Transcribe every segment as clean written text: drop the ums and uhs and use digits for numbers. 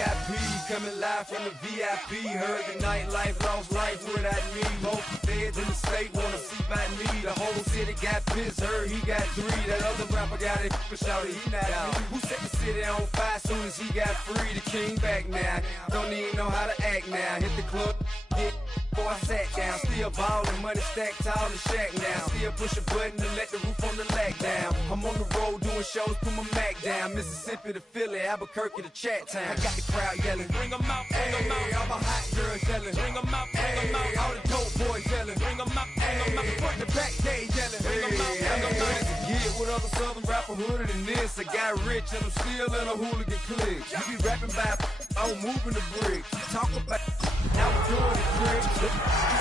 VIP coming live from the VIP. Heard the nightlife, lost life without me. Both feds in the state wanna see by me. The whole city got pissed, heard he got 3. That other rapper got it, but shouted he not out. Who set the city on fire soon as he got free? The king back now, don't even know how to act now. Hit the club, get before I sat down. Still ballin', money stacked tall in the shack now. Still push a button to let the roof on the lack down. I'm on the road doing shows, put my Mac down. Mississippi to Philly, Albuquerque to Chat Town. I got the crowd yelling, bring 'em out, bring 'em out. All my hot girls yelling, bring 'em out, bring 'em out. All the dope boys yelling, bring 'em out, bring 'em out. Front to back, they yelling, bring 'em out, bring 'em out. To get with other southern rapper hooded than this. I got rich and I'm still in a hooligan clique. You be rapping by, I'm moving the bricks. You talk about how we doing it, Chris. You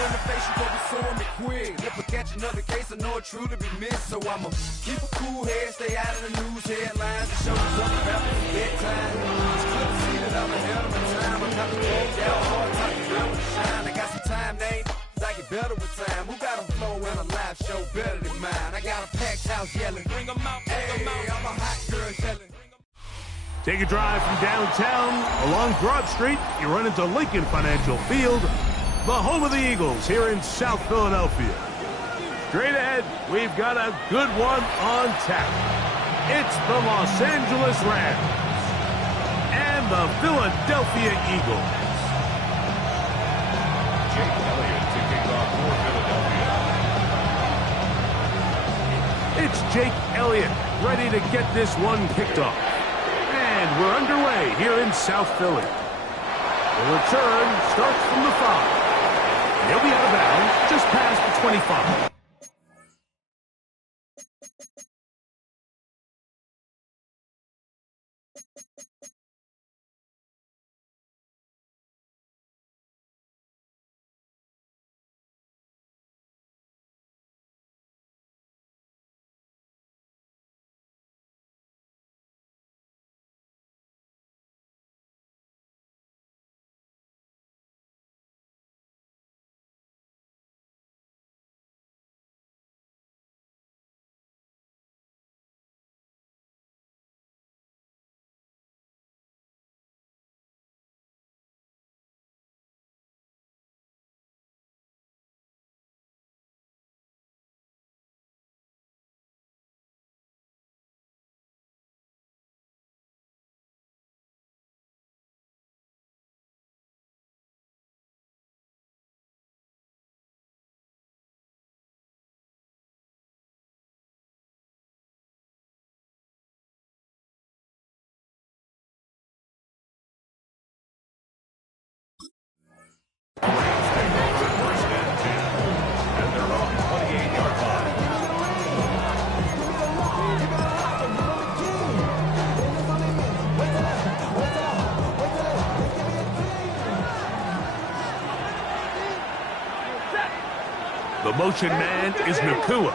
in the face, you gon' be suing me quick. If I catch another case, I know it truly be missed. So I'ma keep a cool head, stay out of the news headlines, and show the other rappers bedtime. It's clear to see that I'm ahead of my time. I'm not the road down hard, time to real with shine. I got some time, name. I get better with time. Who got a flow and a live show better than mine? I got a packed house yelling, bring 'em out, bring 'em out. All my hot girls yelling. Take a drive from downtown along Broad Street. You run into Lincoln Financial Field, the home of the Eagles here in South Philadelphia. Straight ahead, we've got a good one on tap. It's the Los Angeles Rams and the Philadelphia Eagles. Jake Elliott to kick off for Philadelphia. It's Jake Elliott ready to get this one kicked off. And we're underway here in South Philly. The return starts from the 5. He'll be out of bounds just past the 25. The motion man is Nakua.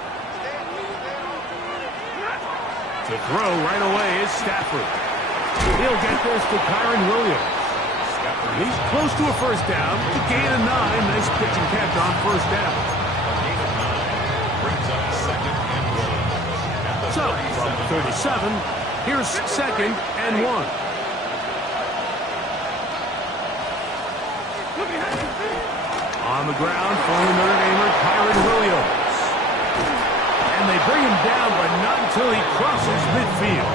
To throw right away is Stafford. He'll get this to Kyron Williams. He's close to a first down. To gain a 9. Nice pitch and catch on first down. Brings up second and 1. So, from the 37, here's second and 1. On the ground, former Notre Damer Kyron Williams. And they bring him down, but not until he crosses midfield.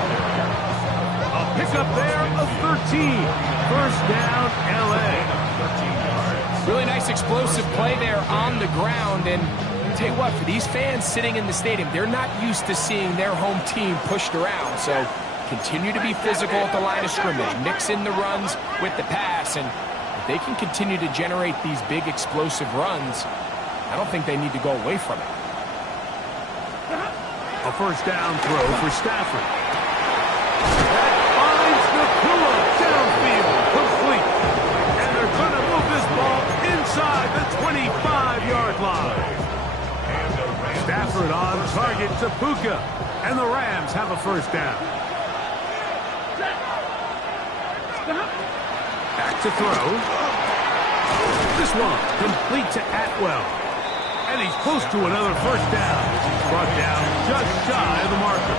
A pickup there of 13. First down, L.A. Really nice explosive play there on the ground. And I'll tell you what, for these fans sitting in the stadium, they're not used to seeing their home team pushed around. So continue to be physical at the line of scrimmage. Mix in the runs with the pass. And if they can continue to generate these big explosive runs, I don't think they need to go away from it. A first down throw for Stafford. That finds Nakua downfield, complete. And they're going to move this ball inside the 25-yard line. Stafford on target to Puka, and the Rams have a first down. Back to throw. This one complete to Atwell. And he's close to another first down. Brought down just shy of the marker.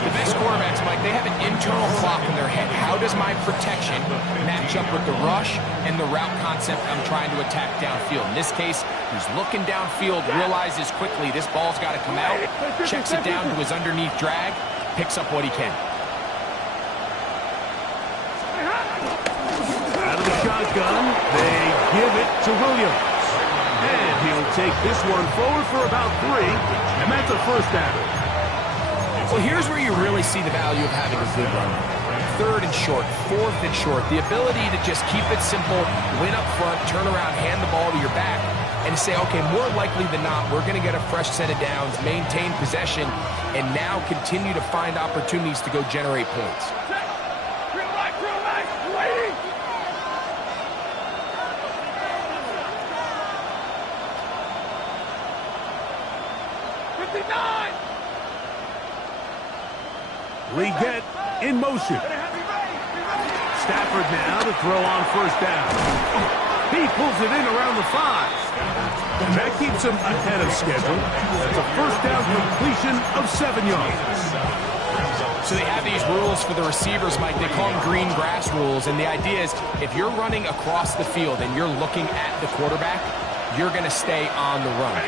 The best quarterbacks, Mike, they have an internal clock in their head. How does my protection match up with the rush and the route concept I'm trying to attack downfield? In this case, he's looking downfield, realizes quickly this ball's got to come out, checks it down to his underneath drag, picks up what he can. Out of the shotgun, they give it to Williams. And he'll take this one forward for about 3, and that's a first down. Well, here's where you really see the value of having a good run. 3rd and short, 4th and short. The ability to just keep it simple, win up front, turn around, hand the ball to your back, and say, okay, more likely than not, we're going to get a fresh set of downs, maintain possession, and now continue to find opportunities to go generate points. Leggett in motion. Stafford now to throw on first down. He pulls it in around the 5. And that keeps him ahead of schedule. That's a first down completion of 7 yards. So they have these rules for the receivers, Mike. They call them green grass rules. And the idea is if you're running across the field and you're looking at the quarterback, you're going to stay on the run.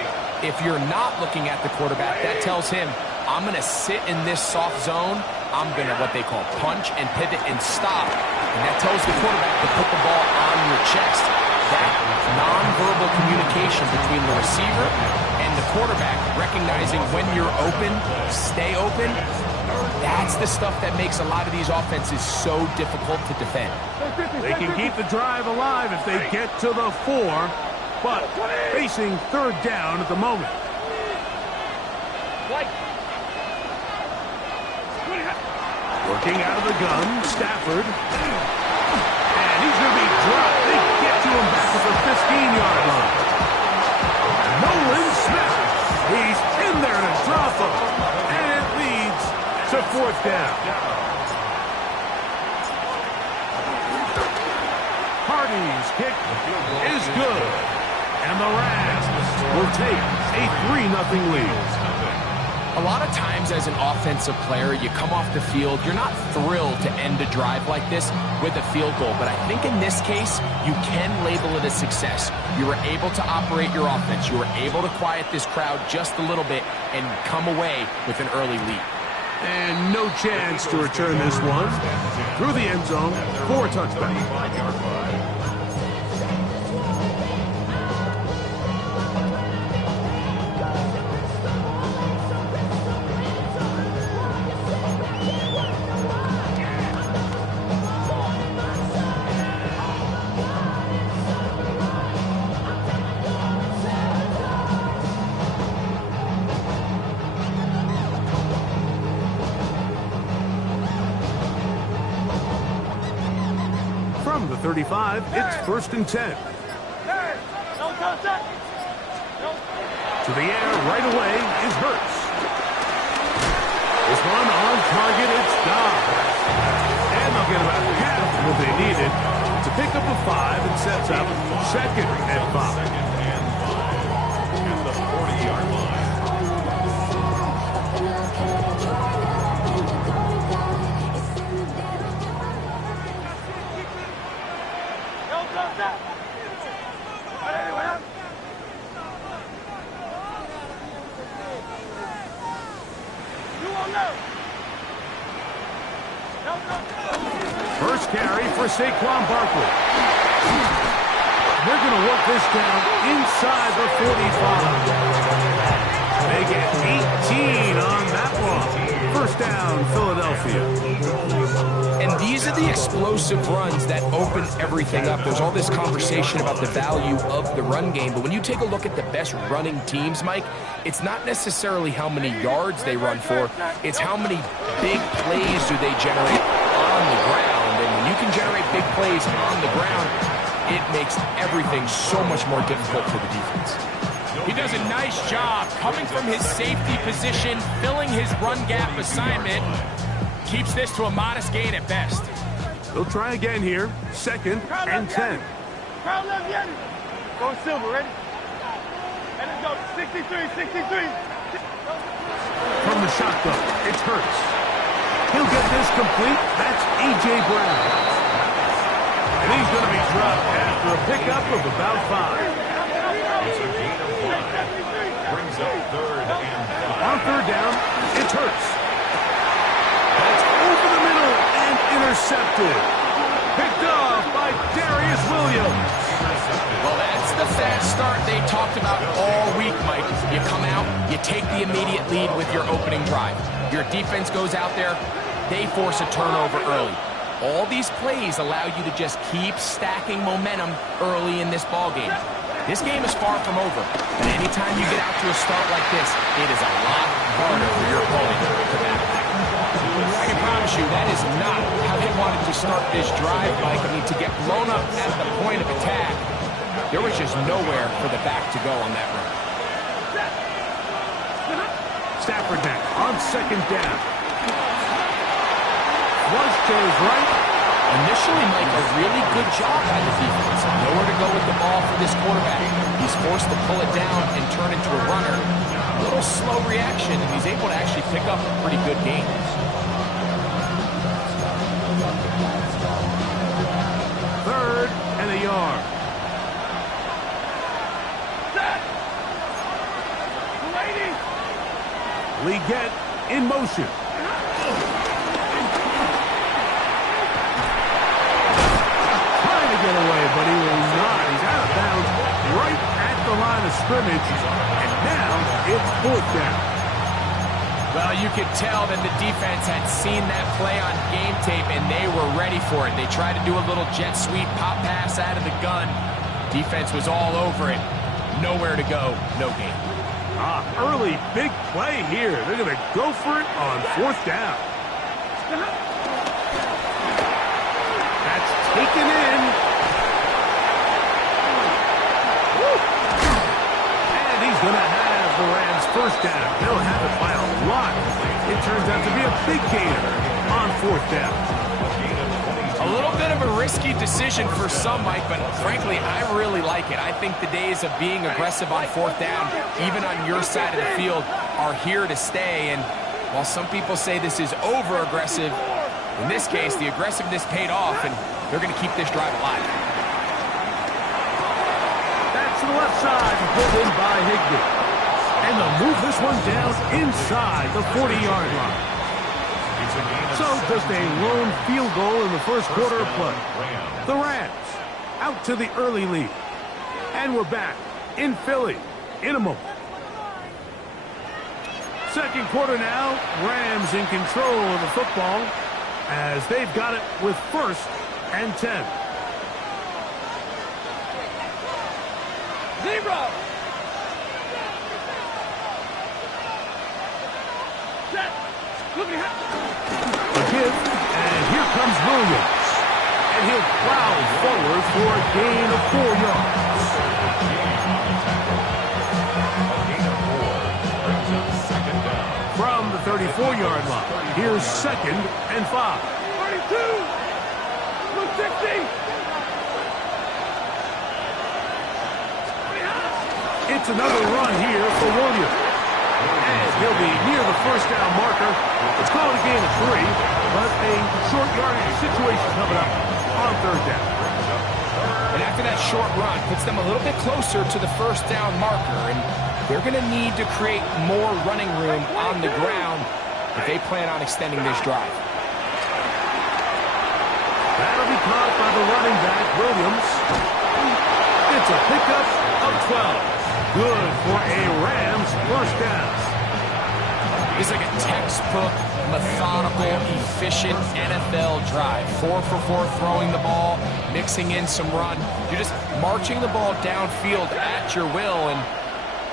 If you're not looking at the quarterback, that tells him, I'm going to sit in this soft zone. I'm going to what they call punch and pivot and stop. And that tells the quarterback to put the ball on your chest. That nonverbal communication between the receiver and the quarterback, recognizing when you're open, stay open, that's the stuff that makes a lot of these offenses so difficult to defend. They can keep the drive alive if they get to the 4, but facing 3rd down at the moment. Working out of the gun, Stafford. And he's going to be dropped. They get to him back at the 15-yard line. Nolan Smith. He's in there to drop him. And it leads to 4th down. Hardy's kick is good. And the Rams will take a 3-0 lead. A lot of times as an offensive player, you come off the field, you're not thrilled to end a drive like this with a field goal. But I think in this case, you can label it a success. You were able to operate your offense. You were able to quiet this crowd just a little bit and come away with an early lead. And no chance to return this one. Through the end zone for a touchback. From the 35, it's 1st and 10. To the air right away is Hurts. This one on target, it's Dobbs. And they'll get about half of what they needed to pick up a 5 and sets up 2nd and 5. At the 40-yard line. First carry for Saquon Barkley. They're going to work this down inside the 45. They get 18 on that one. First down, Philadelphia. And these are the explosive runs that open everything up. There's all this conversation about the value of the run game, but when you take a look at the best running teams, Mike, it's not necessarily how many yards they run for, it's how many big plays do they generate on the ground. And when you can generate big plays on the ground, it makes everything so much more difficult for the defense. He does a nice job coming from his safety position, filling his run gap assignment. Keeps this to a modest gain at best. They'll try again here. 2nd and 10. Crowd left, Yanni. Go Silver, ready? And let's go. 63, 63. From the shotgun, it's Hurts. He'll get this complete. That's A.J. Brown. And he's going to be dropped after a pickup of about 5. It's a gain of 5. Brings up 3rd and 5. On 3rd down, it's Hurts. That's over the middle and intercepted. Picked off by Darius Williams. Well, that's the fast start they talked about all week, Mike. You come out, you take the immediate lead with your opening drive. Your defense goes out there, they force a turnover early. All these plays allow you to just keep stacking momentum early in this ball game. This game is far from over, but anytime you get out to a start like this, it is a lot harder for your opponent to battle back. I can promise you that is not how they wanted to start this drive, Mike. I mean, to get blown up at the point of attack, there was just nowhere for the back to go on that run. Stafford now on 2nd down. Flush to his right. Initially, Mike, a really good job by the defense. Nowhere to go with the ball for this quarterback. He's forced to pull it down and turn into a runner. A little slow reaction, and he's able to actually pick up a pretty good gain. Third and a yard. Leggett in motion. Trying to get away, but he will not. He's out of bounds right at the line of scrimmage. And now it's 4th down. Well, you could tell that the defense had seen that play on game tape, and they were ready for it. They tried to do a little jet sweep pop pass out of the gun. Defense was all over it. Nowhere to go, no gain. Early big play here. They're going to go for it on 4th down. That's taken in. Woo. And he's going to have the Rams 1st down. They'll have it by a lot. It turns out to be a big gainer on 4th down. A little bit of a risky decision for some, Mike, but frankly, I really like it. I think the days of being aggressive on 4th down, even on your side of the field, are here to stay. And while some people say this is over-aggressive, in this case, the aggressiveness paid off, and they're going to keep this drive alive. That's to the left side, pulled in by Higbee. And they'll move this one down inside the 40-yard line. So just a lone field goal in the first quarter of play. The Rams out to the early lead. And we're back in Philly in a moment. Second quarter now, Rams in control of the football as they've got it with 1st and 10. Zero. A give, and here comes Williams. And he'll plow forward for a gain of 4 yards. From the 34-yard line, here's 2nd and 5. 32. 160. It's another run here for Williams. And he'll be near the 1st down marker. It's called a gain of 3, but a short yardage situation coming up on 3rd down. And after that short run, puts them a little bit closer to the 1st down marker, and they're going to need to create more running room on the ground if they plan on extending this drive. That'll be caught by the running back, Williams. It's a pickup of 12. Good for a Rams 1st down. It's like a textbook, methodical, efficient NFL drive. 4 for 4 throwing the ball, mixing in some run. You're just marching the ball downfield at your will, and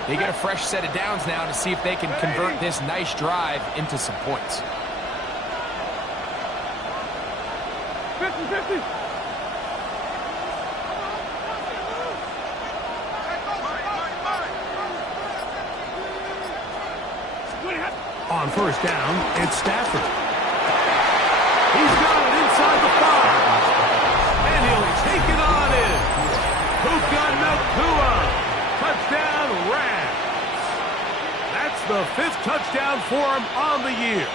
they get a fresh set of downs now to see if they can convert this nice drive into some points. 50-50. On 1st down, it's Stafford. He's got it inside the 5. And he'll take it on in. Puka Nacua. Touchdown, Rams. That's the 5th touchdown for him on the year.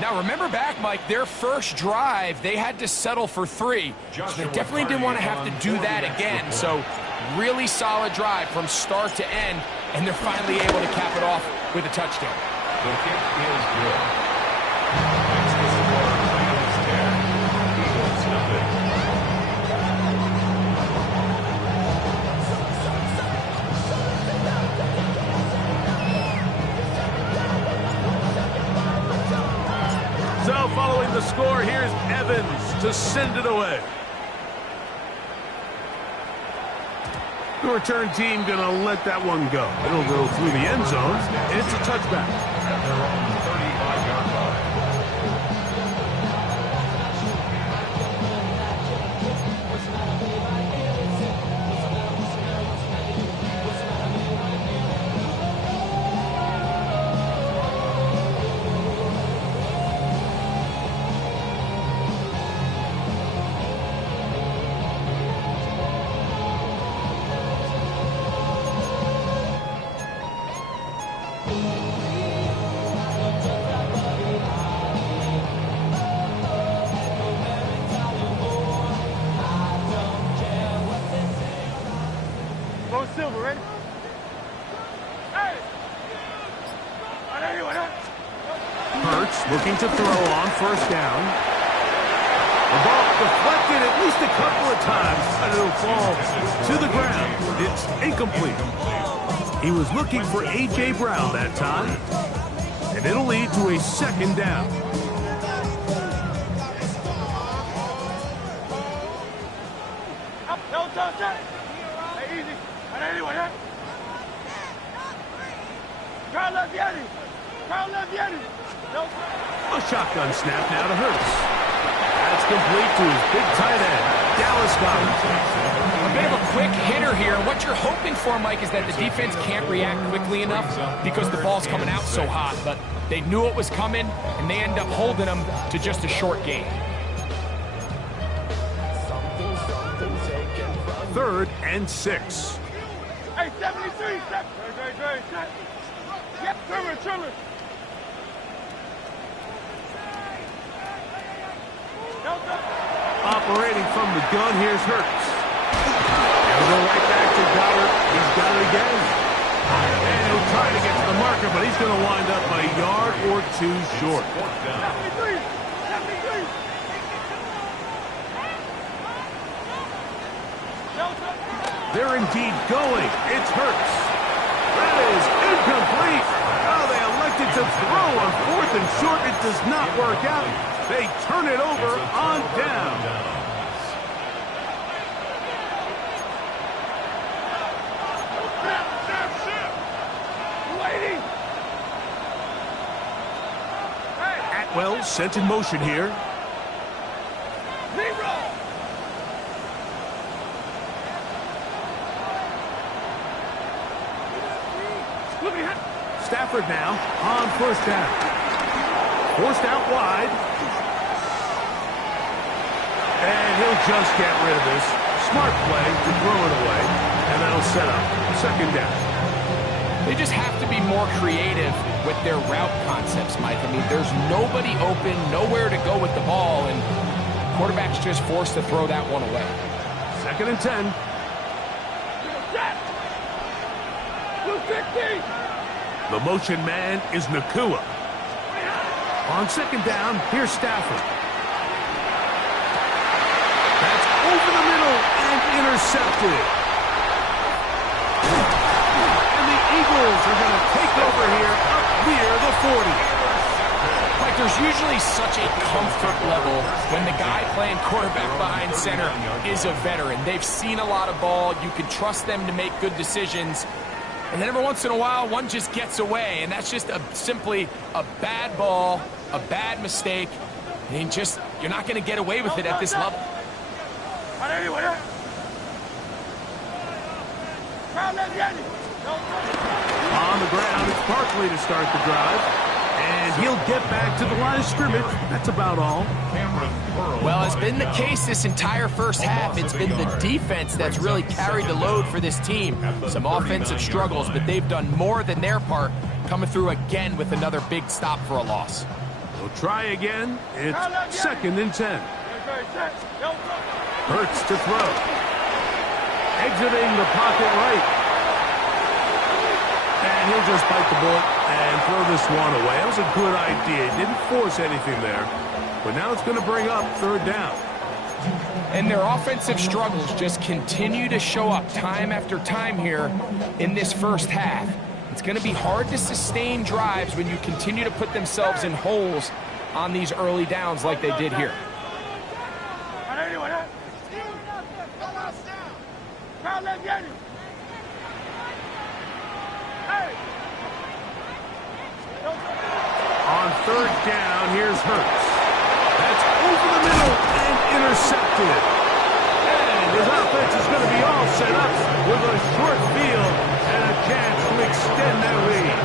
Now, remember back, Mike, their first drive, they had to settle for 3. So they definitely didn't want to have to do that again. So really solid drive from start to end, and they're finally able to cap it off with a touchdown. The kick is good. Next is the score, Rams 10, Eagles nothing. So following the score, here's Evans to send it away. The return team going to let that one go. It'll go through the end zone, and it's a touchback. At their own 35-yard line. Go silver, ready? Hey! Hurts looking to throw on first down. The ball deflected at least a couple of times, and it'll fall to the ground. It's incomplete. He was looking for A.J. Brown that time, and it'll lead to a second down. Hey, easy. Anyway, Carl Leviani. A shotgun snap now to Hurts. That's complete to his big tight end, Dallas Goedert. A bit of a quick hitter here, and what you're hoping for, Mike, is that the defense can't react quickly enough because the ball's coming out so hot. But they knew it was coming, and they end up holding them to just a short gain. 3rd and 6. Hey, 73, step. Great. Yep, Trimmer. Operating from the gun, here's Hurts. He'll go right back to Goddard. He's got it again. And he'll try to get to the marker, but he's going to wind up a yard or 2 short. 73. They're indeed going. It's Hurts. That is incomplete. Oh, they elected to throw on 4th and short. It does not work out. They turn it over on down. Atwell sent in motion here. Stafford now on first down. Forced out wide. And he'll just get rid of this. Smart play to throw it away. And that'll set up second down. They just have to be more creative with their route concepts, Mike. I mean, there's nobody open, nowhere to go with the ball, and quarterback's just forced to throw that one away. 2nd and 10. 250. The motion man is Nakua. On 2nd down, here's Stafford. That's over the middle and intercepted. And the Eagles are going to take over here up near the 40. Like, there's usually such a comfort level when the guy playing quarterback behind center is a veteran. They've seen a lot of ball. You can trust them to make good decisions. And then every once in a while, one just gets away, and that's just simply a bad ball, a bad mistake, and you're not going to get away with it at this level. On the ground, it's Barkley to start the drive, and he'll get back to the line of scrimmage. That's about all. Well, it's been the case this entire first half. It's been the defense that's really carried the load for this team. Some offensive struggles, but they've done more than their part, coming through again with another big stop for a loss. They'll try again. It's 2nd and 10. Hurts to throw. Exiting the pocket right. And he'll just bite the bullet and throw this one away. That was a good idea. He didn't force anything there. But now it's going to bring up 3rd down. And their offensive struggles just continue to show up time after time here in this first half. It's going to be hard to sustain drives when you continue to put themselves in holes on these early downs like they did here. On 3rd down, here's Hurts. That's over the middle and intercepted. And his offense is going to be all set up with a short field and a chance to extend that lead.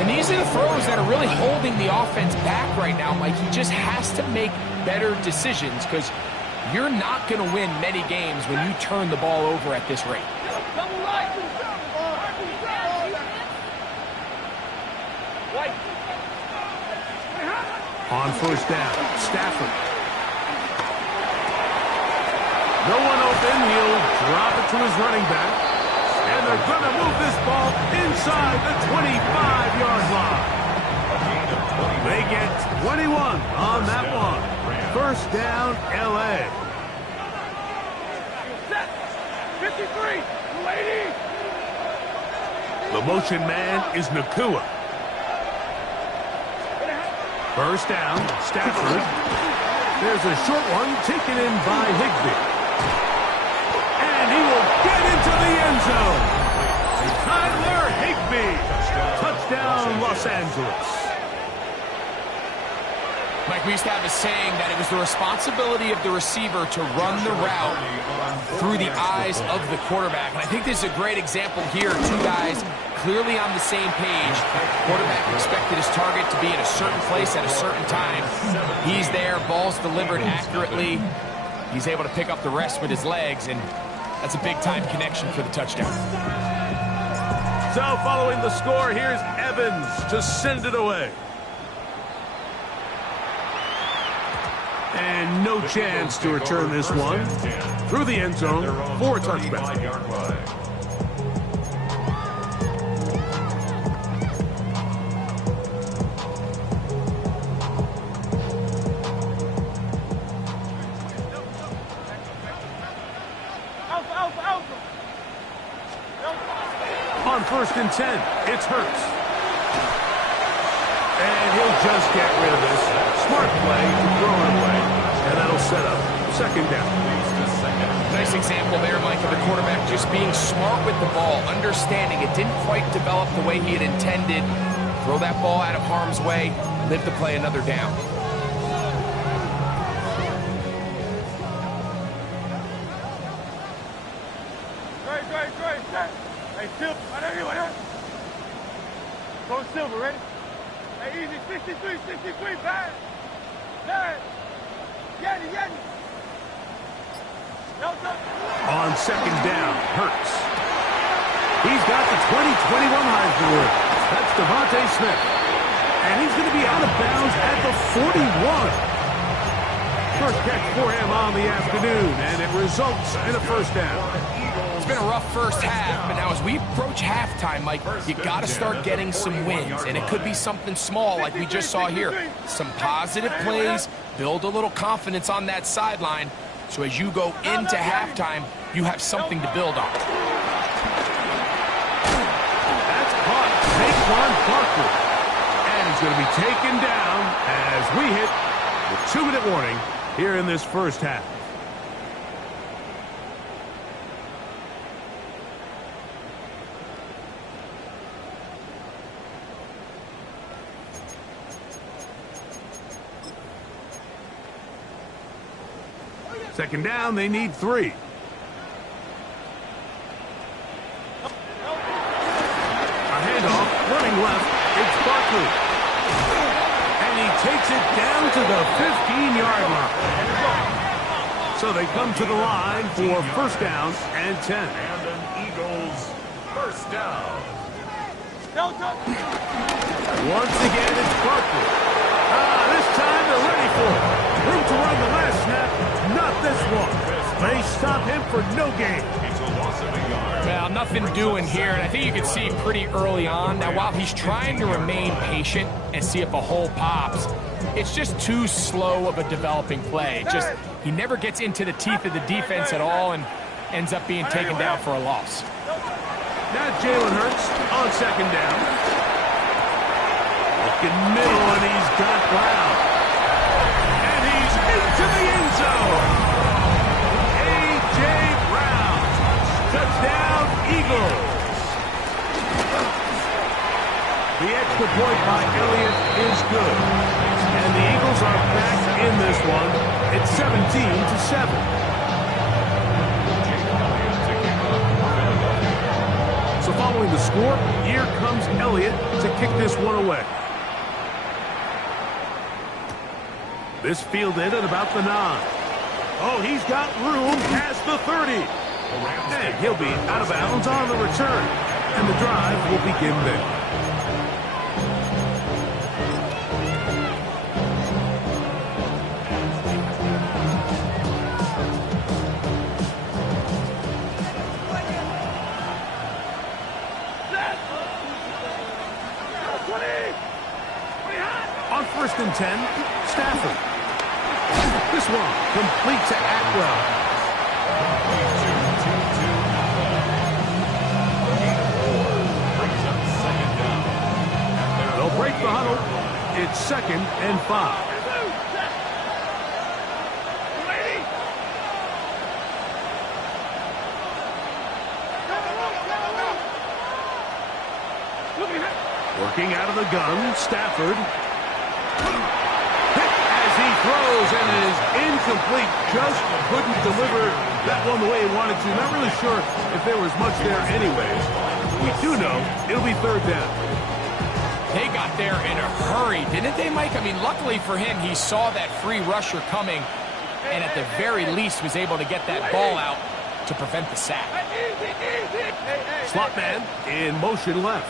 And these are the throws that are really holding the offense back right now, Mike. He just has to make better decisions because you're not going to win many games when you turn the ball over at this rate. On 1st down, Stafford. No one open. He'll drop it to his running back. And they're going to move this ball inside the 25-yard line. They get 21 on that one. 1st down, L.A. 53, 280. The motion man is Nakua. 1st down, Stafford. There's a short one taken in by Higbee. And he will get into the end zone. Tyler Higbee. Touchdown, Los Angeles. Mike, we used to have a saying that it was the responsibility of the receiver to run the route through the eyes of the quarterback. And I think this is a great example here. 2 guys clearly on the same page. Quarterback expected his target to be in a certain place at a certain time. He's there, ball's delivered accurately. He's able to pick up the rest with his legs, and that's a big-time connection for the touchdown. So following the score, here's Evans to send it away. And no chance to return this one through the end zone for a touchback. On 1st and 10, it's Hurts. And he'll just get rid of this. Smart play to throw it away. And that'll set up 2nd down. Nice example there, Mike, of the quarterback just being smart with the ball, understanding it didn't quite develop the way he had intended. Throw that ball out of harm's way, live to play another down. Hey, Silver, go Silver, ready? Hey, easy, 63, pass. 9. Yeti. On 2nd down, Hurts. He's got the 2021 Heisman winner. That's Devontae Smith. And he's going to be out of bounds at the 41. First catch for him on the afternoon, and it results in a 1st down. It's been a rough first half, but now as we approach halftime, Mike, you got to start getting some wins, and it could be something small like we just saw here. Some positive plays, build a little confidence on that sideline, so as you go into halftime, you have something to build on. That's caught. Saquon Barkley. And he's going to be taken down as we hit the 2-minute warning here in this first half. Second down, they need 3. A handoff, running left, it's Barkley. And he takes it down to the 15-yard line. So they come to the line for 1st down and 10. And an Eagles 1st down. Once again, it's Barkley. This time they're ready for it. Room to run the last snap, not this one. They stop him for no gain. It's a loss of a yard. Well, nothing doing here, and I think you can see pretty early on that while he's trying to remain patient and see if a hole pops, it's just too slow of a developing play. He never gets into the teeth of the defense at all and ends up being taken down for a loss. Now Jalen Hurts on second down. Looking middle, and he's got Brown. And he's into the end zone. A.J. Brown. Touchdown, Eagles. The extra point by Elliott is good. And the Eagles are back in this one. It's 17-7. So following the score, here comes Elliott to kick this one away. This fielded at about the 9. Oh, he's got room past the 30. And he'll be out of bounds on the return. And the drive will begin there. On 1st and 10, Stafford. This one complete to Atwell. They'll break the huddle. It's 2nd and 5. Working out of the gun, Stafford. Hit as he throws and is incomplete. Just couldn't deliver that one the way he wanted to. Not really sure if there was much there anyways. We do know it'll be 3rd down. They got there in a hurry, didn't they, Mike? I mean, luckily for him, he saw that free rusher coming and at the very least was able to get that ball out to prevent the sack. Slot man in motion left.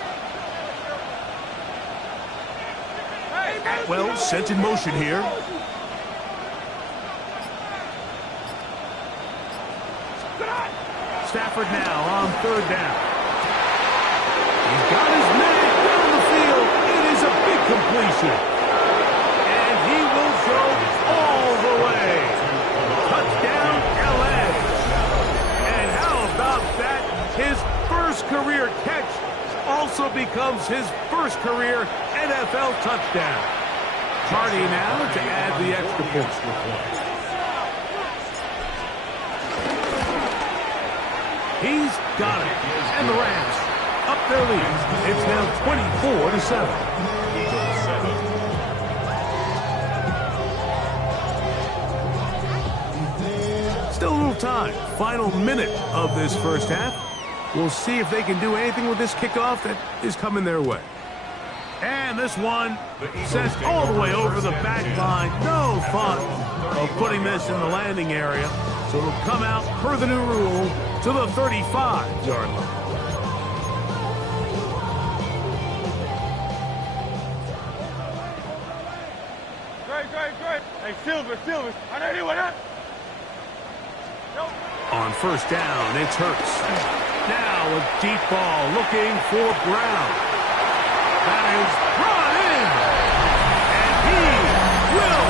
Atwell sent in motion here. Stafford now on 3rd down. He's got his man down the field. It is a big completion. And he will go all the way. Touchdown, LA. And how about that? His first career catch also becomes his first career NFL touchdown. Hardy now to add the extra point. He's got it. And the Rams up their lead. It's now 24-7. Still a little time. Final minute of this first half. We'll see if they can do anything with this kickoff that is coming their way. And this one sent all the way over the back line. No thought of putting this in the landing area. So it'll come out per the new rule to the 35-yard line. Great. Hey, Silver. I know you want that. On 1st down, it's Hurts. Now a deep ball looking for Brown. That is brought in. And he will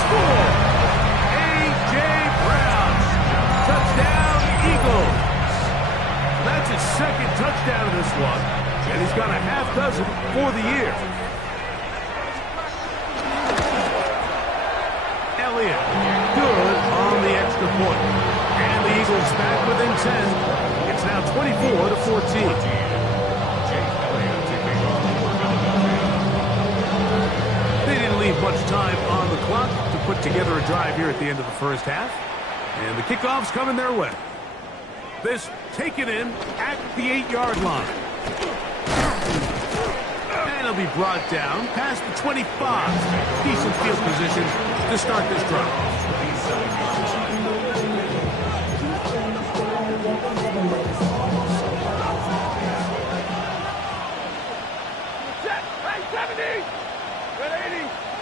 score. A.J. Brown. Touchdown, Eagles. That's his 2nd touchdown of this one. And he's got a half dozen for the year. Elliott, good on the extra point. And the Eagles back within 10. It's now 24-14. They didn't leave much time on the clock to put together a drive here at the end of the first half. And the kickoff's coming their way. This taken in at the 8-yard line. And it'll be brought down past the 25. Decent field position to start this drive.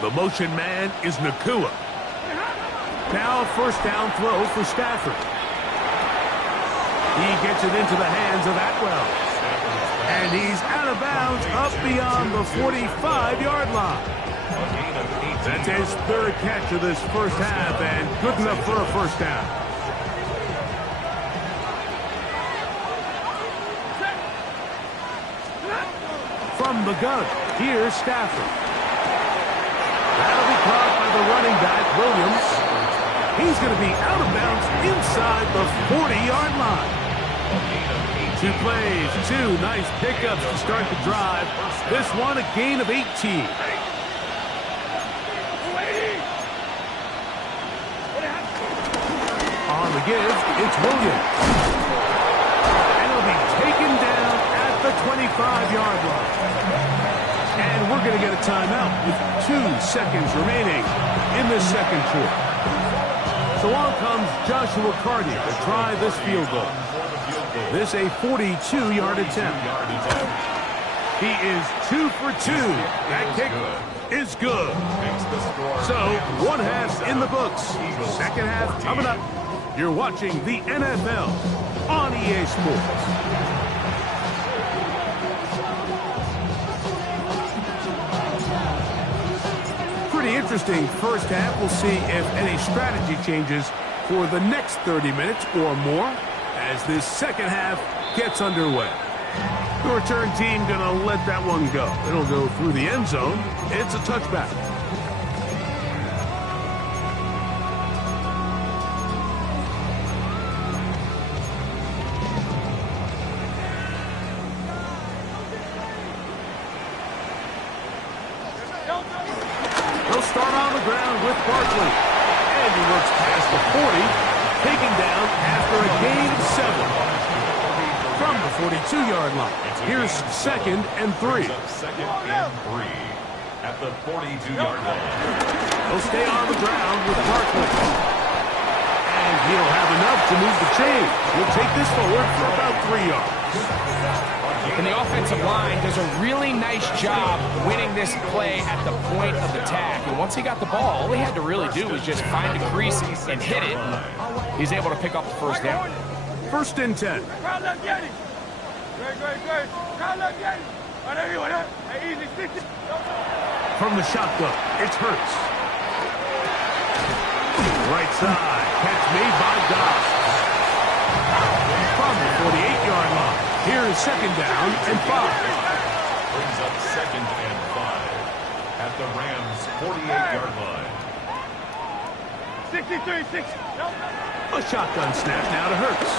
The motion man is Nakua. Now first down throw for Stafford. He gets it into the hands of Atwell. And he's out of bounds up beyond the 45-yard line. That's his third catch of this first half and good enough for a first down. From the gun, here's Stafford. That'll be caught by the running back, Williams. He's going to be out of bounds inside the 40-yard line. 2 plays, 2 nice pickups to start the drive. This one a gain of 18. On the give, it's Williams. And he'll be taken down at the 25-yard line. And we're going to get a timeout with 2 seconds remaining in the second quarter. So on comes Joshua Carty to try this field goal. This a 42-yard attempt. He is 2 for 2. That kick is good. So 1 half in the books. Second half coming up. You're watching the NFL on EA Sports. Pretty interesting first half. We'll see if any strategy changes for the next 30 minutes or more as this second half gets underway. The return team going to let that one go. It'll go through the end zone. It's a touchback. He'll start on the ground with Barkley. And he works past the 40, taken down after a gain of 7. From the 42-yard line, here's 2nd and 3. Second and 3 at the 42-yard line. He'll stay on the ground with Barkley. And he'll have enough to move the chain. He'll take this forward for about 3 yards. And the offensive line does a really nice job winning this play at the point of attack. And once he got the ball, all he had to really do was just find a crease and hit it. He's able to pick up the first down. 1st and 10. From the shotgun, it's Hurts. Right side, catch made by Goff. From the 48-yard line, here's 2nd down and 5. Brings up 2nd and 5 at the Rams' 48-yard line. 63-6. A shotgun snap now to Hurts.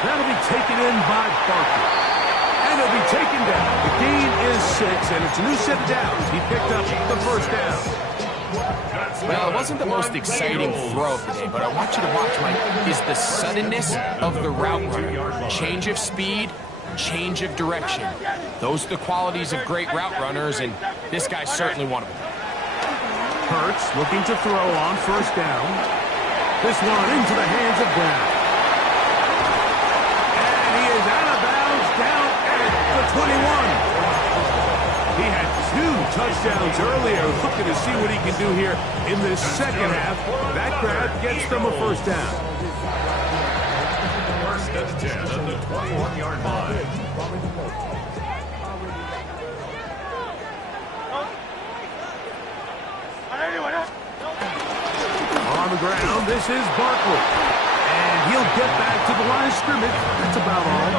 That'll be taken in by Barkley. And he'll be taken down. The gain is 6, and it's a new set of downs. He picked up the first down. Well, it wasn't the most exciting throw of the day, but I want you to watch, Mike, is the suddenness of the route runner. Change of speed, change of direction. Those are the qualities of great route runners, and this guy's certainly one of them. Hurts looking to throw on first down. This one into the hands of Brown. And he is out of bounds down at the 21. He had 2 touchdowns earlier, looking to see what he can do here in this second half. That grab gets them a first down. 1st and 10 at the 21-yard line. On the ground, this is Barkley. And he'll get back to the line of scrimmage. That's about all.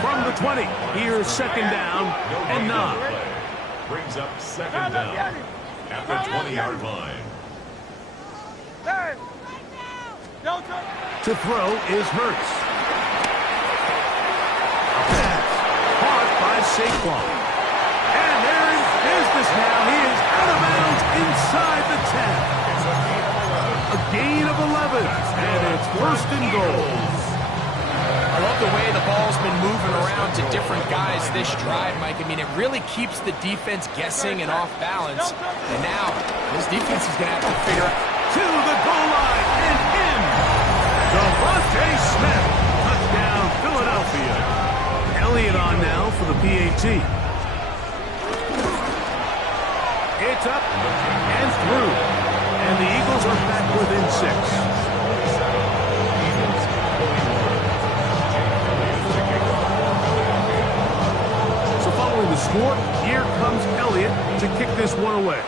From the 20, here's 2nd down and 9. Brings up 2nd down at the 20-yard line. To throw is Hurts. A pass caught by Saquon. And they're in business now. He is out of bounds inside the 10. A gain of 11, and it's 1st and goal. I love the way the ball's been moving around to different guys this drive, Mike. I mean, it really keeps the defense guessing and off balance. And now, this defense is going to have to figure out. To the goal line and in. Devontae Smith. Touchdown, Philadelphia. Elliott on now for the PAT. It's Gets up and through. And the Eagles are back within 6. So following the score, here comes Elliott to kick this one away.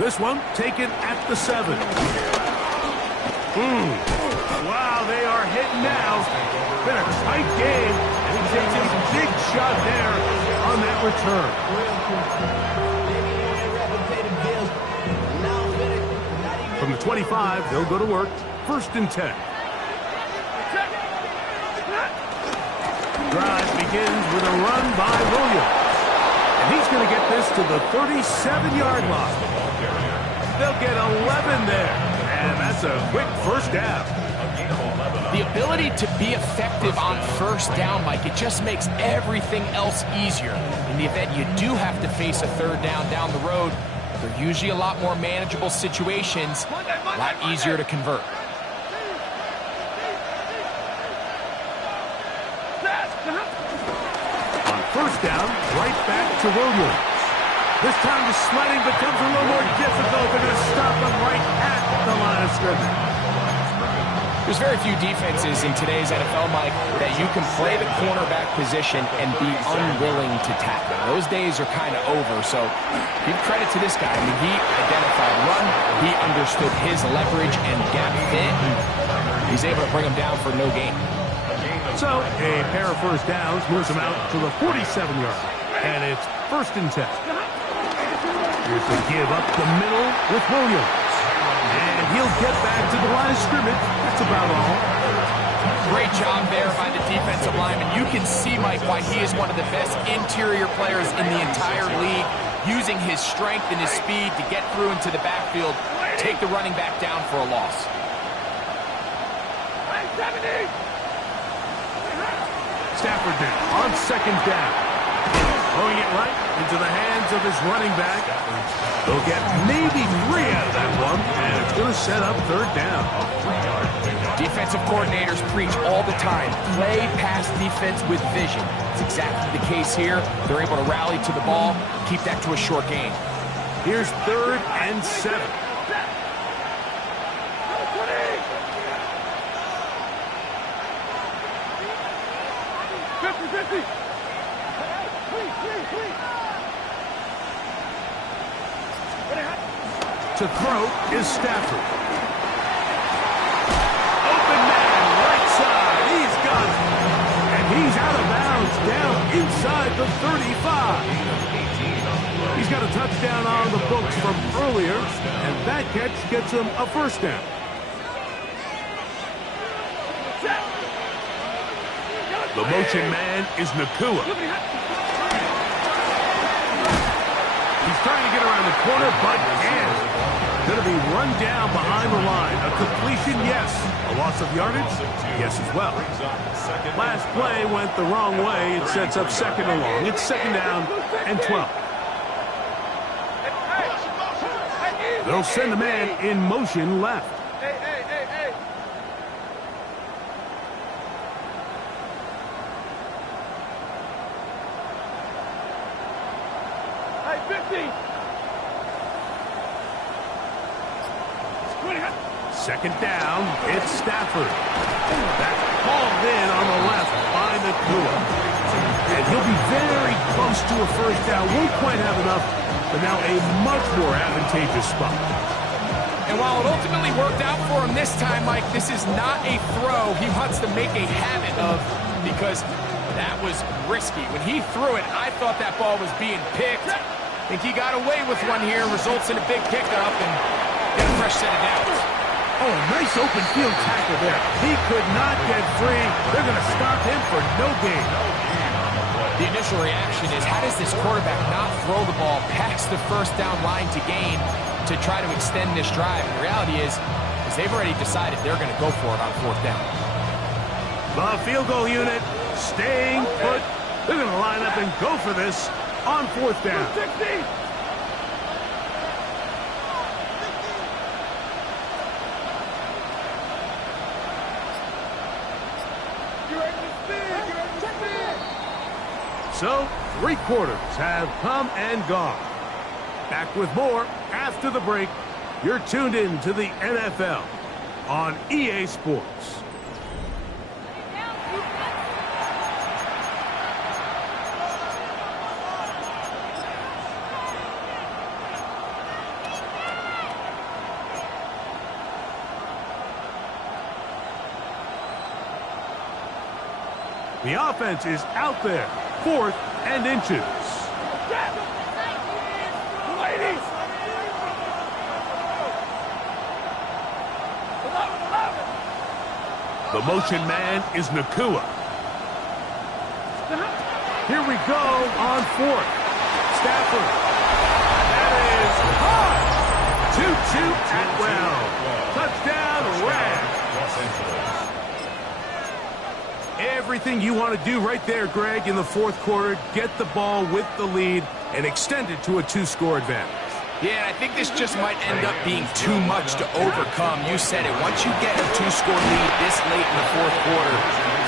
This one taken at the 7. Wow, they are hitting now. Been a tight game, and he takes a big shot there on that return. From the 25, they'll go to work. 1st and 10. Drive begins with a run by Williams. And he's going to get this to the 37-yard line. They'll get 11 there. And that's a quick first down. The ability to be effective on first down, Mike, it just makes everything else easier. In the event you do have to face a 3rd down the road, they're usually a lot more manageable situations, a lot easier to convert. On 1st down, right back to Williams. This time the sledding becomes a little more difficult. They're going to stop him right at the line of scrimmage. There's very few defenses in today's NFL, Mike, that you can play the cornerback position and be unwilling to tackle. Those days are kind of over, so give credit to this guy. I mean, he identified run, he understood his leverage and gap fit, and he's able to bring him down for no gain. So a pair of first downs moves him out to the 47-yard, and it's 1st and 10. Here's the give up the middle with Williams. And he'll get back to the line of scrimmage. That's about all. Great job there by the defensive lineman. You can see, Mike, why he is one of the best interior players in the entire league, using his strength and his speed to get through into the backfield, take the running back down for a loss. Stafford now on 2nd down. Throwing it right into the hands of his running back. They'll get maybe 3 out of that one, and it's going to set up 3rd down. Defensive coordinators preach all the time, play pass defense with vision. It's exactly the case here. They're able to rally to the ball, keep that to a short gain. Here's 3rd and 7. To throw is Stafford. Open man, right side. He's got it. And he's out of bounds down inside the 35. He's got a touchdown on the books from earlier, and that catch gets him a 1st down. The motion man is Nakua. He's trying to get around the corner, but can't. Going to be run down behind the line. A completion, yes. A loss of yardage, yes as well. Last play went the wrong way. It sets up 2nd and long. It's 2nd down and 12. They'll send a man in motion left. Second down, it's Stafford. That's hauled in on the left by Nakua. And he'll be very close to a 1st down. Won't quite have enough, but now a much more advantageous spot. And while it ultimately worked out for him this time, Mike, this is not a throw he wants to make a habit of, because that was risky. When he threw it, I thought that ball was being picked. I think he got away with one here, results in a big pickup and get a fresh set of downs. Oh, nice open field tackle there. He could not get free. They're going to stop him for no gain. The initial reaction is, how does this quarterback not throw the ball past the 1st down line to gain to try to extend this drive? And the reality is they've already decided they're going to go for it on 4th down. The field goal unit staying put. They're going to line up and go for this on 4th down. So, 3 quarters have come and gone. Back with more after the break. You're tuned in to the NFL on EA Sports. The offense is out there, 4th and inches. The motion man is Nakua. Here we go on 4th. Stafford. That is hot. 2-2 Atwell. Touchdown, Rams. Everything you want to do right there, Greg, in the 4th quarter. Get the ball with the lead and extend it to a 2-score advantage. Yeah, I think this just might end up being too much to overcome. You said it. Once you get a 2-score lead this late in the 4th quarter,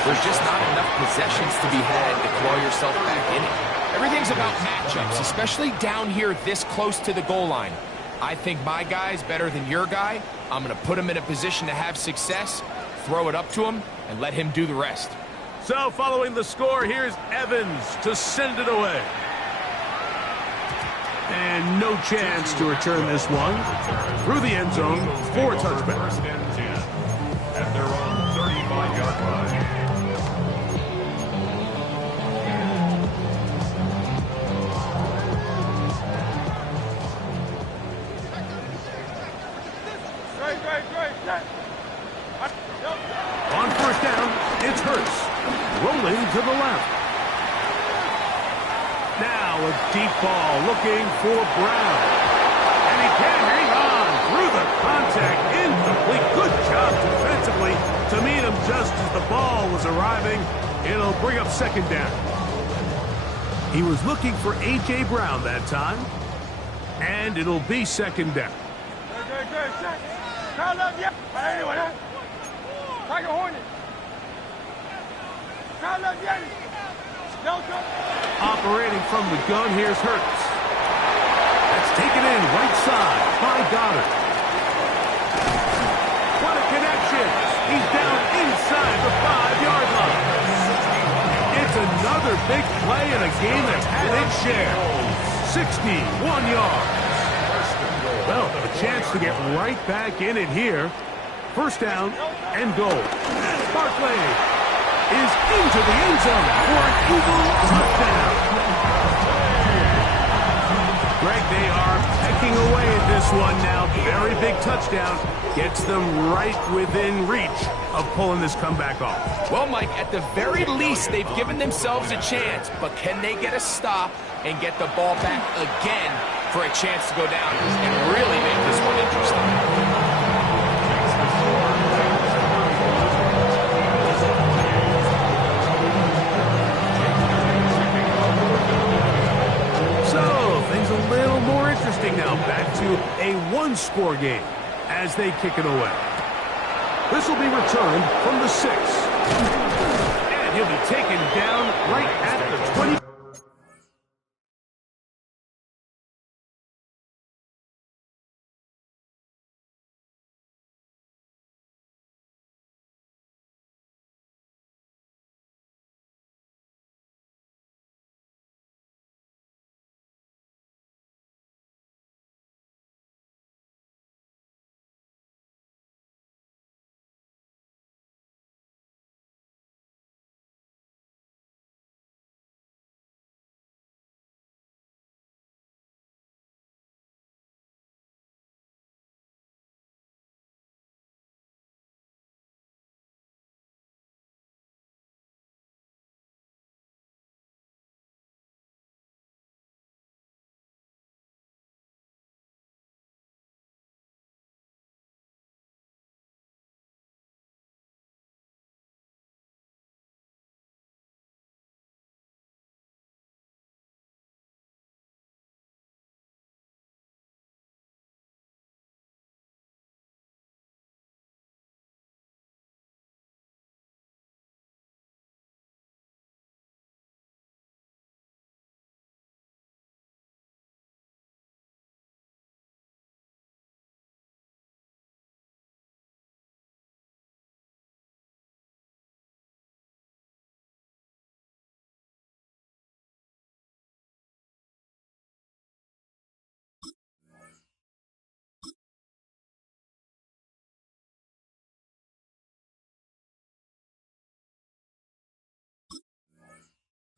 there's just not enough possessions to be had to claw yourself back in it. Everything's about matchups, especially down here this close to the goal line. I think my guy's better than your guy. I'm going to put him in a position to have success, throw it up to him, and let him do the rest. So following the score, here's Evans to send it away. And no chance to return this one. Through the end zone for a touchback. 1st and 10 at their own 35-yard line. On 1st down, it's Hurts. Rolling to the left. Now a deep ball looking for Brown. And he can't hang on through the contact. Incomplete. Good job defensively to meet him just as the ball was arriving. It'll bring up 2nd down. He was looking for A.J. Brown that time. And it'll be 2nd down. Operating from the gun, here's Hurts. That's taken in right side by Goddard. What a connection. He's down inside the 5-yard line. It's another big play in a game that's had its share. 61 yards. Well, a chance to get right back in it here. 1st down and goal. Barkley is into the end zone for an Eagle touchdown. Greg, they are pecking away at this one now. Very big touchdown. Gets them right within reach of pulling this comeback off. Well, Mike, at the very least, they've given themselves a chance. But can they get a stop and get the ball back again for a chance to go down and really make this one interesting? A little more interesting now. Back to a 1-score game as they kick it away. This will be returned from the 6. And he'll be taken down right at the 20.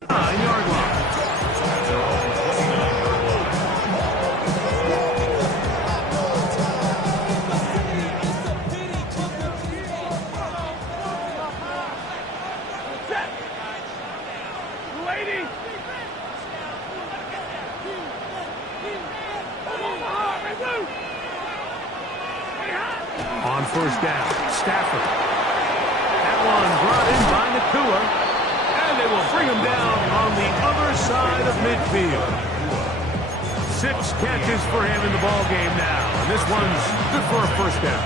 9-yard line. On first down, Stafford. That one brought in by Nakua. And they will bring him down on the other side of midfield. 6 catches for him in the ball game now. And this one's good for a first down.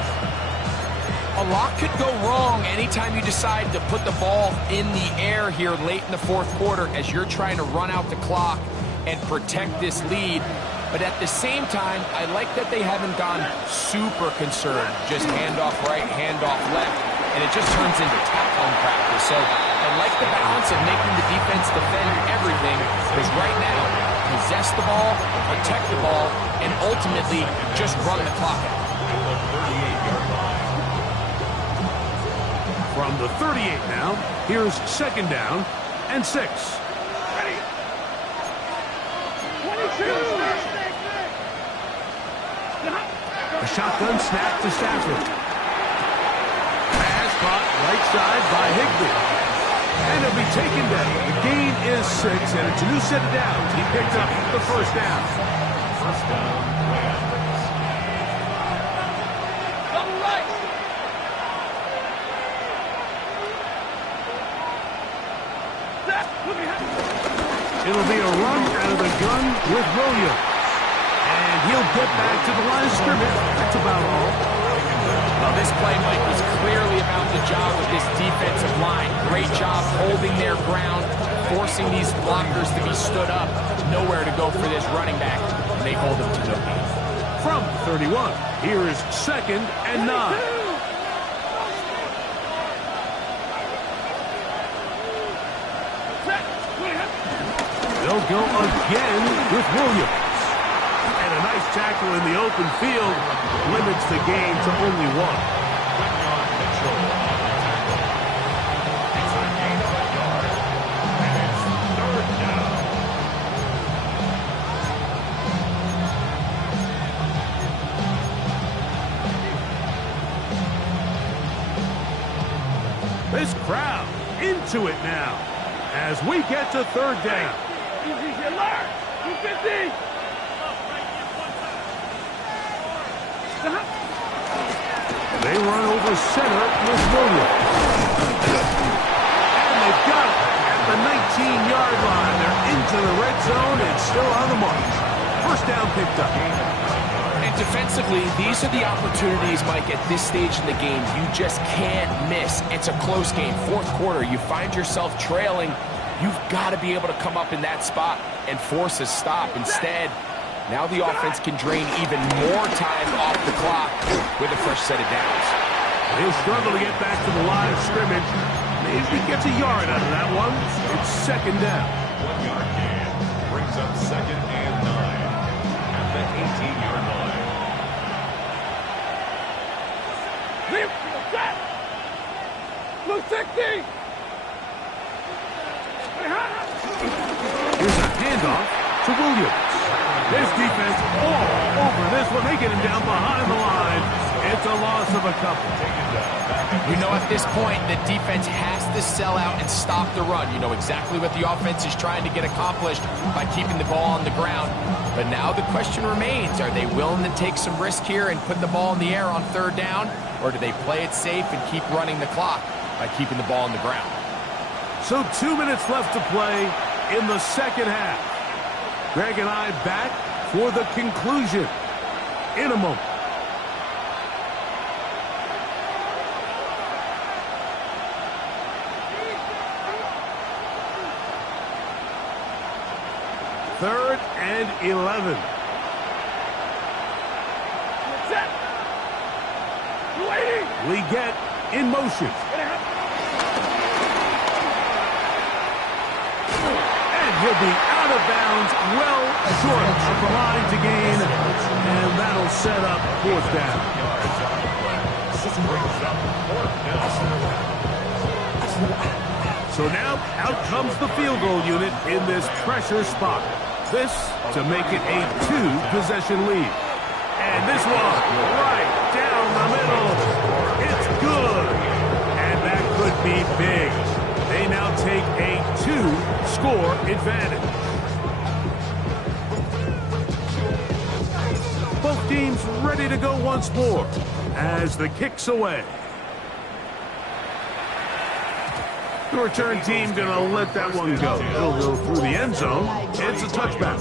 A lot could go wrong anytime you decide to put the ball in the air here late in the fourth quarter as you're trying to run out the clock and protect this lead. But at the same time, I like that they haven't gone super concerned. Just handoff right, handoff left, and it just turns into tackling practice. So I like the balance of making the defense defend everything, because right now, possess the ball, protect the ball, and ultimately just run the clock out. From the 38 now, here's second down and 6. Ready. 22. A shotgun snap to Stafford. Pass caught right side by Higbee. And it'll be taken down. The gain is 6, and it's a new set of downs. He picked up the first down. First down, Rams. Double right. It'll be a run out of the gun with Williams. And he'll get back to the line of scrimmage. That's about all. Well, this play, Mike, was clearly about the job of this defensive line. Great job holding their ground, forcing these blockers to be stood up. Nowhere to go for this running back. And they hold him to no gain. From 31, here is second and 9. They'll go again with Williams. And a nice tackle in the open field limits the gain to only 1. Mitchell on the tackle. It's a gain of a yard. And it's third down. This crowd into it now as we get to third down. Easy, alert. 250. They run over center with Williams. And they've got it at the 19-yard line. They're into the red zone and still on the march. First down picked up. And defensively, these are the opportunities, Mike, at this stage in the game. You just can't miss. It's a close game. Fourth quarter, you find yourself trailing. You've got to be able to come up in that spot and force a stop. Instead, now the offense can drain even more time off the clock with a fresh set of downs. He'll struggle to get back to the line of scrimmage. Maybe gets a yard out of that one. It's second down. 1-yard gain brings up second and 9 at the 18-yard line. Blue 60. Here's a handoff to Williams. This defense all over this one. They get him down behind the line. It's a loss of a couple. You know, at this point, the defense has to sell out and stop the run. You know exactly what the offense is trying to get accomplished by keeping the ball on the ground. But now the question remains, are they willing to take some risk here and put the ball in the air on third down? Or do they play it safe and keep running the clock by keeping the ball on the ground? So 2 minutes left to play in the second half. Greg and I back for the conclusion in a moment. Third and 11. We get in motion. And he'll be out of bounds, well short of the line to gain. And that'll set up fourth down. This brings up fourth down. So now, out comes the field goal unit in this pressure spot. This to make it a 2-possession lead. And this one, right down the middle. It's good. And that could be big. They now take a 2-score advantage. Both teams ready to go once more as the kick's away. The return team going to let that one go. It'll go through the end zone. It's a touchback.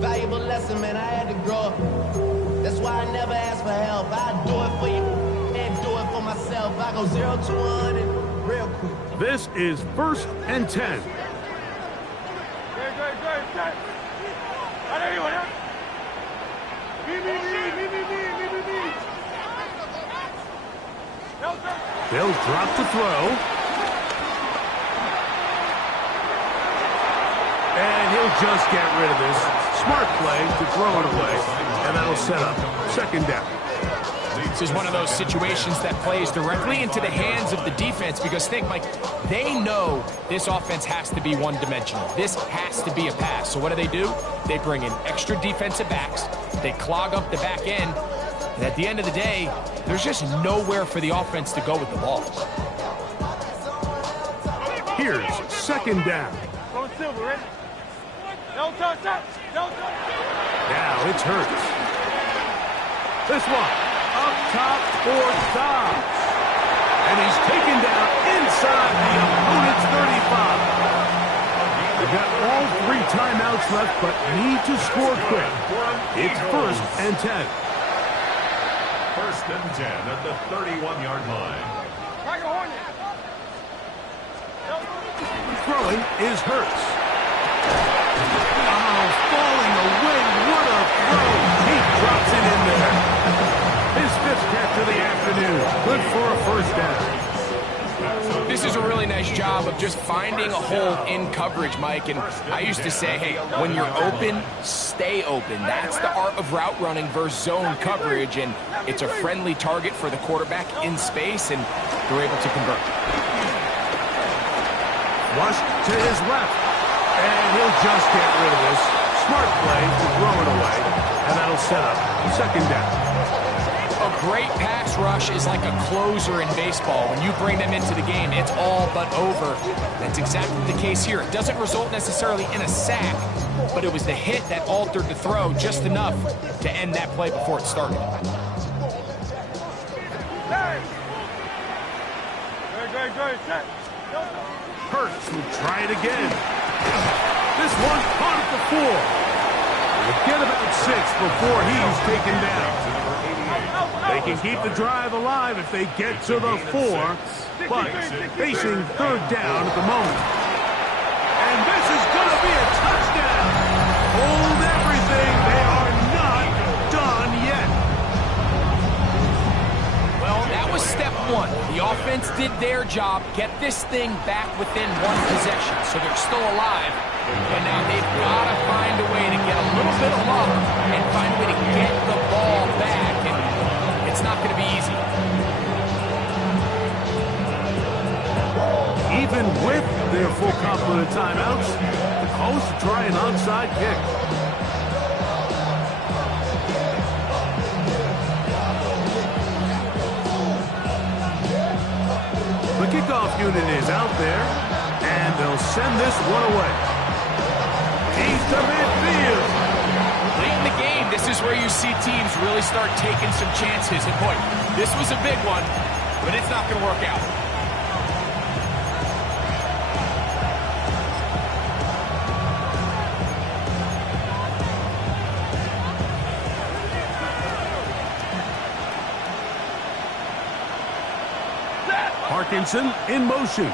Valuable lesson, man. I had to grow up. That's why I never ask for help. I do it for you and do it for myself. I go 0 to 100 real quick. This is 1st and 10. They'll drop to throw. And he'll just get rid of this. Smart play to throw it away. And that'll set up 2nd down. This is one of those situations that plays directly into the hands of the defense because think, Mike, they know this offense has to be one-dimensional. This has to be a pass. So what do? They bring in extra defensive backs. They clog up the back end. And at the end of the day, there's just nowhere for the offense to go with the ball. Here's 2nd down. Going silver, ready? No touch, touch. No touch. Now it's Hurts. This one. Up top for Dobbs. And he's taken down inside the opponent's 35. They've got all 3 timeouts left, but need to score quick. It's 1st and 10. 1st and 10 at the 31-yard line. Throwing is Hurts. Oh, falling away. What a throw. He drops it in there. His 5th catch of the afternoon. Good for a 1st down. This is a really nice job of just finding a hole in coverage, Mike. And I used to say, hey, when you're open, stay open. That's the art of route running versus zone coverage. And it's a friendly target for the quarterback in space, and they're able to convert. Rushed to his left. And he'll just get rid of this. Smart play to throw it away. And that'll set up 2nd down. A great pass rush is like a closer in baseball. When you bring them into the game, it's all but over. That's exactly the case here. It doesn't result necessarily in a sack, but it was the hit that altered the throw just enough to end that play before it started. Hurts will try it again. This one caught at the 4. We'll get about 6 before he's taken down. They can keep the drive alive if they get to the 4, but facing 3rd down at the moment. And this is going to be a touchdown. Hold everything. They are not done yet. Well, that was step 1. The offense did their job, get this thing back within 1 possession, so they're still alive. And now they've got to find a way to get a little bit of luck and find a way to get the ball back. And it's not going to be easy. Even with their full complement of timeouts, the call is to try an onside kick. The kickoff unit is out there, and they'll send this one away. He's to midfield. Late in the game, this is where you see teams really start taking some chances. And boy, this was a big one, but it's not going to work out. Parkinson in motion.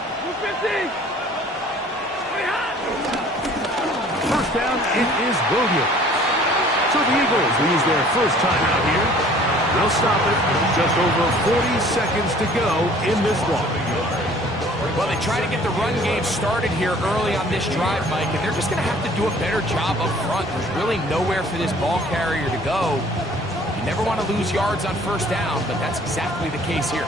First down, it is Williams. So the Eagles lose their first time out here. They'll stop it with just over 40 seconds to go in this one. Well, they try to get the run game started here early on this drive, Mike, and they're just going to have to do a better job up front. There's really nowhere for this ball carrier to go. You never want to lose yards on first down, but that's exactly the case here.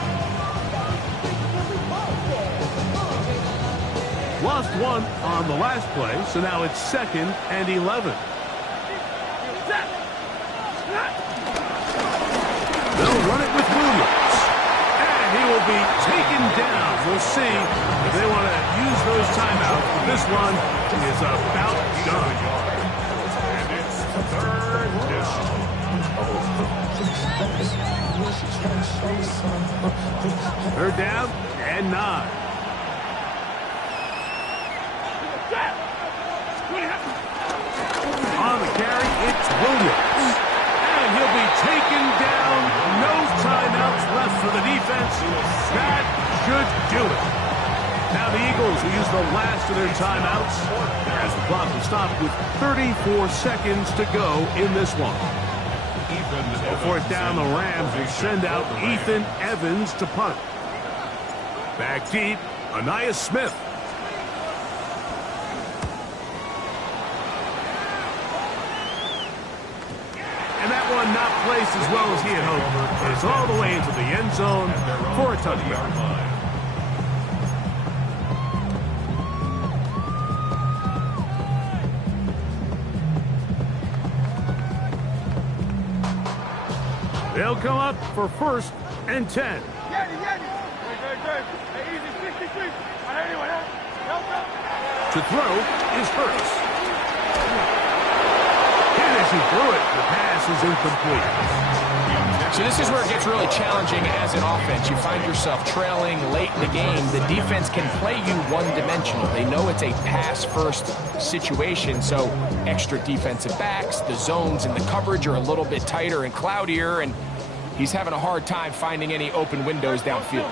Lost one on the last play, so now it's 2nd and 11. They'll run it with Williams. And he will be taken down. We'll see if they want to use those timeouts. This one is about done. And it's 3rd down. 3rd down and 9. On the carry, it's Williams. And he'll be taken down. No timeouts left for the defense. That should do it. Now the Eagles will use the last of their timeouts as the clock will stop with 34 seconds to go in this one. On 4th down, the Rams will send out Ethan Evans to punt. Back deep, Aniyah Smith. And that one not placed as well as he had hoped. It's all the way into the end zone for a touchdown. They'll come up for 1st and 10. To throw is Hurts. And as he threw it, the pass is incomplete. So this is where it gets really challenging as an offense. You find yourself trailing late in the game. The defense can play you one-dimensional. They know it's a pass-first situation, so extra defensive backs, the zones and the coverage are a little bit tighter and cloudier, and he's having a hard time finding any open windows downfield.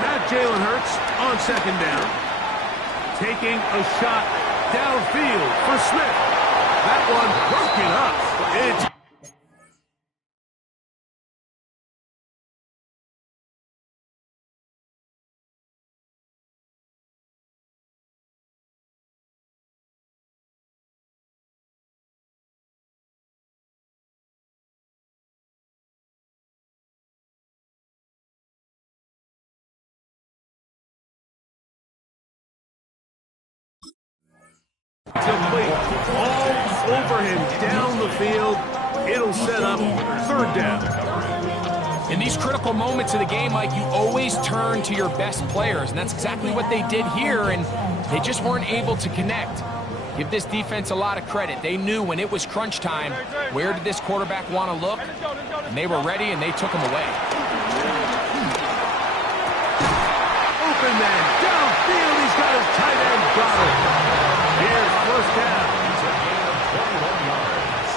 Now Jalen Hurts on 2nd down. Taking a shot downfield for Smith. That one broken up. It's complete. All over him down the field. It'll set up 3rd down. In these critical moments of the game, Mike, you always turn to your best players, and that's exactly what they did here, and they just weren't able to connect. Give this defense a lot of credit. They knew when it was crunch time, where did this quarterback want to look, and they were ready, and they took him away. Open man downfield. He's got his tight end got it. Here's 1st down. It's a gain of 21 yards.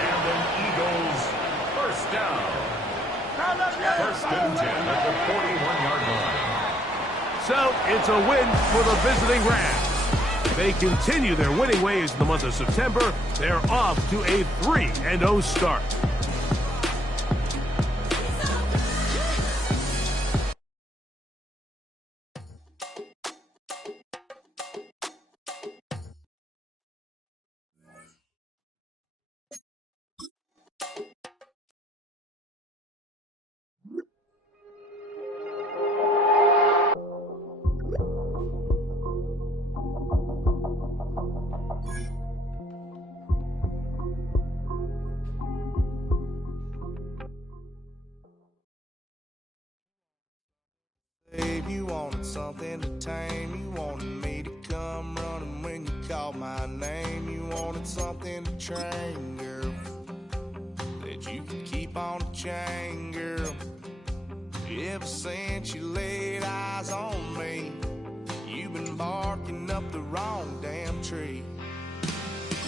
And an Eagles 1st down. 1st and 10 at the 41-yard line. So it's a win for the visiting Rams. They continue their winning ways in the month of September. They're off to a 3-0 start. Babe, you wanted something to tame. You wanted me to come running when you called my name. You wanted something to train, girl, that you could keep on the chain, girl. Ever since you laid eyes on me, you've been barking up the wrong damn tree.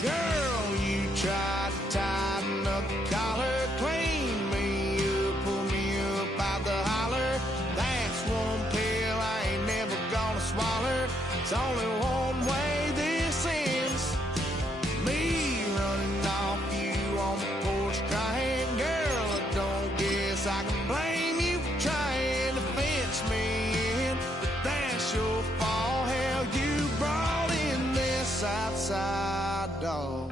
Girl, you tried to tighten up the collar, clean me up, pull me up out the holler. That's one pill I ain't never gonna swallow. It's only one way this ends. Me dog.